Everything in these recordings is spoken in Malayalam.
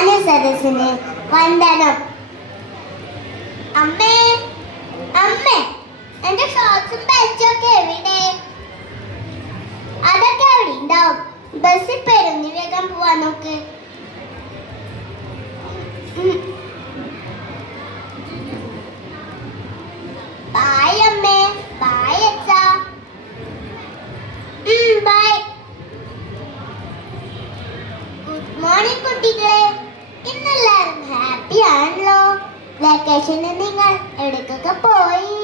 മാന്യസദസ്സിന് വന്ദനം. അമ്മേ അമ്മേ, എന്റെ ഷോർട്സും ബെൽറ്റൊക്കെ എവിടെ? അതൊക്കെ എവിടെ ഉണ്ടാവും. ബസ്സിൽ പെരുന്നി വേഗം പോവാൻ നോക്ക്. ബായ് അമ്മേ, ബായ് അച്ഛാ. ബൈ. ഗുഡ് മോർണിംഗ് കുട്ടികളെ. ഇന്നെല്ലാവരും ഹാപ്പി ആണല്ലോ. വെക്കേഷന് നിങ്ങൾ എവിടേക്കൊക്കെ പോയി?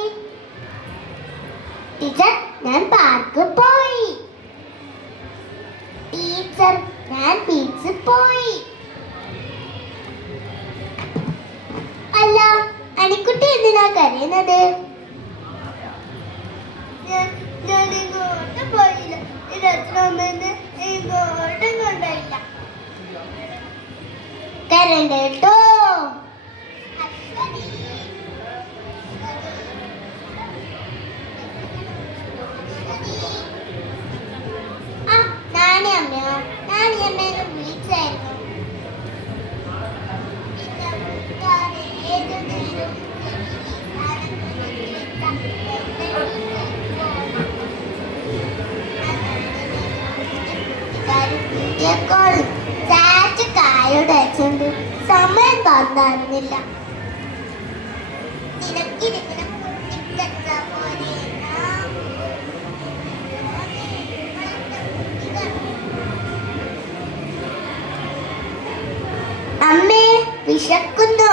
ടീച്ചർ, ഞാൻ പാർക്കിൽ പോയി. ടീച്ചർ, ഞാൻ ബീച്ചിൽ പോയി. അല്ല, അണിക്കുട്ടി എന്തിനാ കരയുന്നത്? ഞാൻ ഇങ്ങോട്ടും പോയില്ല. ഇങ്ങോട്ടും കൊണ്ടായില്ല. കരണ്ട കേട്ടോ. നാണി അമ്മയോ? നാണി അമ്മേനെ വിളിച്ചായിരുന്നു. സമയം തന്നില്ല. അമ്മേ, വിശക്കുന്നു.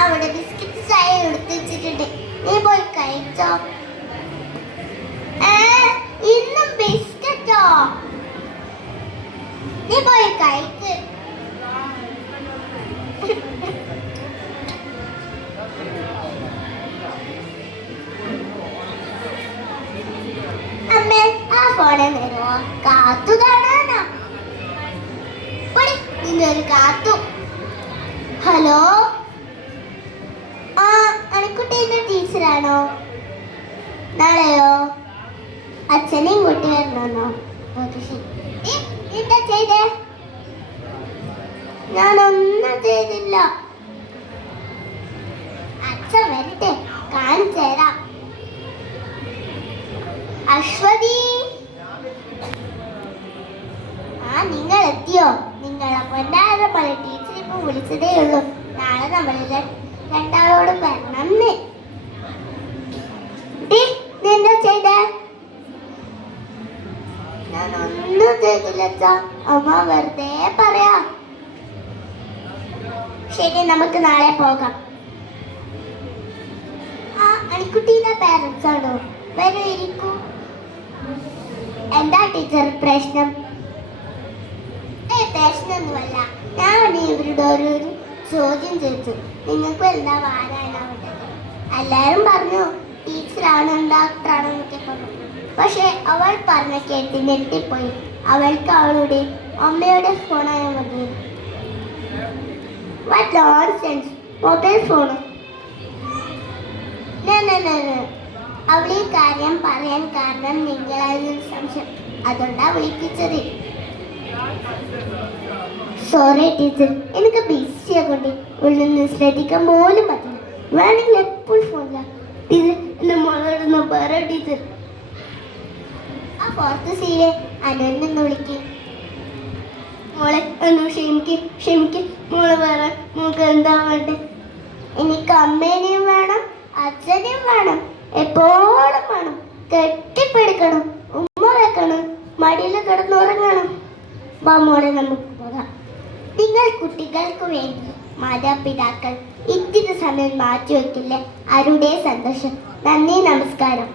അവിടെ ബിസ്ക്കറ്റ് ചായ എടുത്തു വെച്ചിട്ടുണ്ട്, നീ പോയി കഴിച്ചോ. ഇന്നും ബിസ്ക്കറ്റോ? നീ പോയി കഴിക്ക്. അമ്മേ, ആ ഫോണെ നേരോ കാത്തു കാണാനാ. നിന്നൊരു കാത്തു. ഹലോ, അണിക്കുട്ടീന്റെ ടീച്ചറാണോ? നാളെയോ? അച്ഛനെയും കൂട്ടി വരണോ? എന്താ ചെയ്തേ? ഞാനൊന്നും ചെയ്തില്ല. അച്ഛൻ വരട്ടെ, കാണിച്ചു തരാം. അശ്വതി, നിങ്ങൾ എത്തിയോ? നിങ്ങളെ പൊന്നാരം പോലെ ടീച്ചർ ഇപ്പൊ വിളിച്ചതേ ഉള്ളൂ. നാളെ നമ്മളിൽ രണ്ടാളോടും വരണം. എന്താ ചെയ്തേ? ഞാനൊന്നും ചെയ്തില്ല അച്ഛാ. അമ്മ വെറുതെ പറയാ. ശരി, നമുക്ക് നാളെ പോകാം. അണിക്കുട്ടീന്റെ പാരന്റ്സ് ആണോ? വരൂ, ഇരിക്കൂ. എന്താ ടീച്ചർ പ്രശ്നം? പ്രശ്നമൊന്നുമല്ല. ഞാൻ ഇവരുടെ ഒരു ചോദ്യം ചോദിച്ചു. നിങ്ങൾക്ക് എന്താ ആരാണാവേണ്ടത്? എല്ലാവരും പറഞ്ഞു ടീച്ചറാണ്, ഡോക്ടറാണോ എന്നൊക്കെ പറഞ്ഞു. പക്ഷെ അവൾ പറഞ്ഞ കേട്ട് ഞെട്ടിപ്പോയി. അവൾക്ക് അവളുടെ അമ്മയുടെ ഫോണായ മതി. What nonsense, mobile phone. അവൾ ഈ കാര്യം പറയാൻ കാരണം നിങ്ങളായ സംശയം, അതുകൊണ്ടാ വിളിപ്പിച്ചത്. സോറി ടീച്ചർ, എനിക്ക് ബിസിയെ കൊണ്ട് ഉള്ളൊന്ന് ശ്രദ്ധിക്കാൻ പോലും പറ്റില്ല. വേണമെങ്കിൽ എപ്പോഴും ഫോണില്ല. ടീച്ചർ, എന്റെ മോളോടൊന്ന് പറ ടീച്ചർ. ആ ഫോർത്ത് സീരെ അനൊന്ന് വിളിക്കും. മോളെ ഒന്ന് ക്ഷമിക്ക് മോളെ വേറെ. മോൾക്ക് എന്താ വേണ്ടേ? എനിക്ക് അമ്മേനെയും വേണം, അച്ഛനെയും വേണം, എപ്പോഴും വേണം. കെട്ടിപ്പിടിക്കണം, ഉമ്മ വെക്കണം, മടിയിൽ കിടന്നുറങ്ങണം. വാ മോളെ, നമുക്ക് പോകാം. നിങ്ങൾ കുട്ടികൾക്ക് വേണ്ടി മാതാപിതാക്കൾ ഇത്തിരി സമയം മാറ്റിവെക്കില്ലേ? ആരുടെ സന്തോഷം. നന്ദി, നമസ്കാരം.